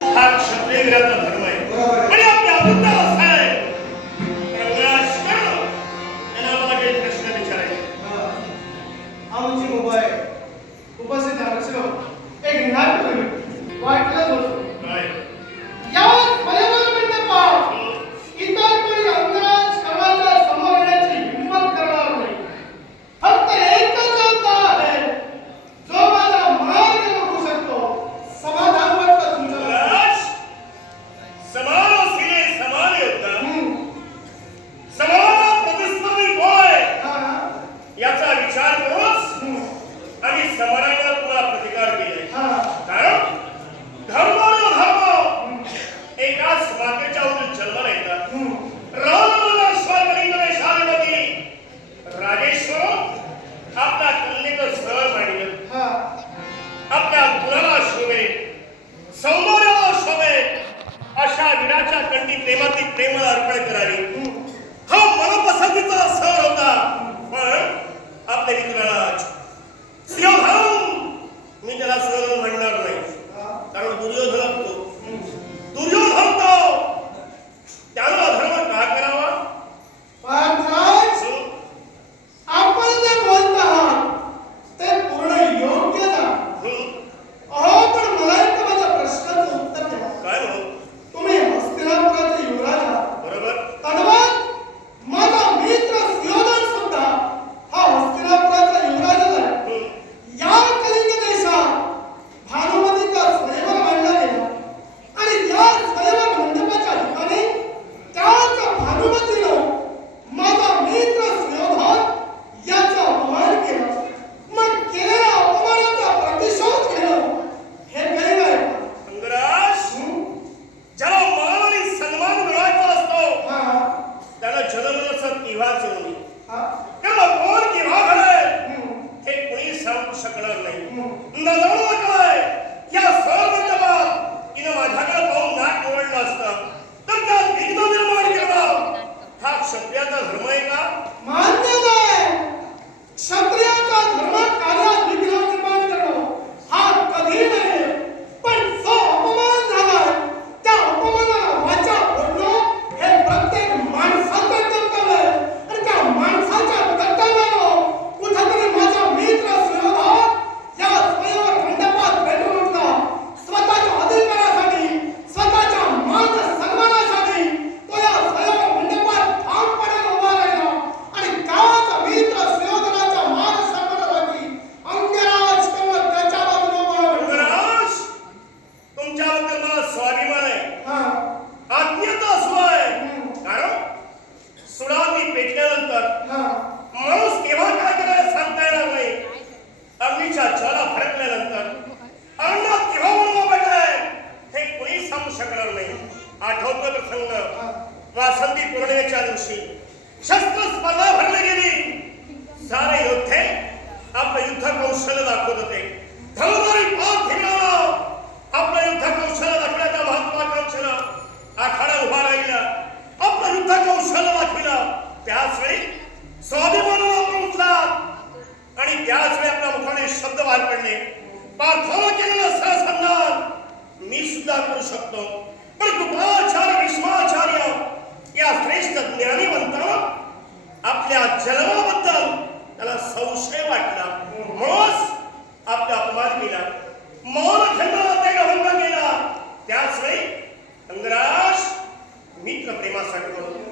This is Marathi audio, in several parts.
हा क्षत्रिय वीराचा धर्म आहे ಗಣೇಶ स्वाभिमान आहे. आत्मीयता स्वय कारण सुडामी पेटल्यानंतर माणूस केव्हा काय करायला सांगता येणार नाही. अग्नीच्या ज्वाला भडकल्यानंतर अंगात केव्हा मुलगा पडलाय हे कोणी सांगू शकणार नाही. आठवतो प्रसंग. वासंती पौर्णिमेच्या दिवशी शस्त्र स्पर्धा भरली गेली. सारे योद्धे आपलं युद्ध कौशल्य दाखवत होते. धनुधारी पाप ठिकाणा त्याच वेळी स्वाभिमानानं आपण उठला आणि त्याच वेळी आपल्या मुखाने शब्द बाहेर पडले. प्रार्थना केलेला सहसन्नान मी सुद्धा करू शकतो. पण कृपाचार्य विश्वाचार्य या श्रेष्ठ ज्ञानीवंतांना आपल्या जन्माबद्दल त्याला संशय वाटला. म्हणूनच आपला अपमान केला. मौन ठेवला त्याला भंग केला. त्याच वेळी अंगराश मित्र प्रेमासाठी म्हणून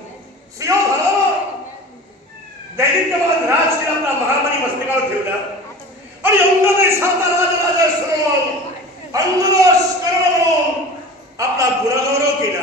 सिंह भरावा दैनिकवाद राजकीय आपला महामारी मस्तकावर ठेवला आणि अंगदय साता राजराजेश्वरम अंगदश कर्मम आपला गुणगौरव केला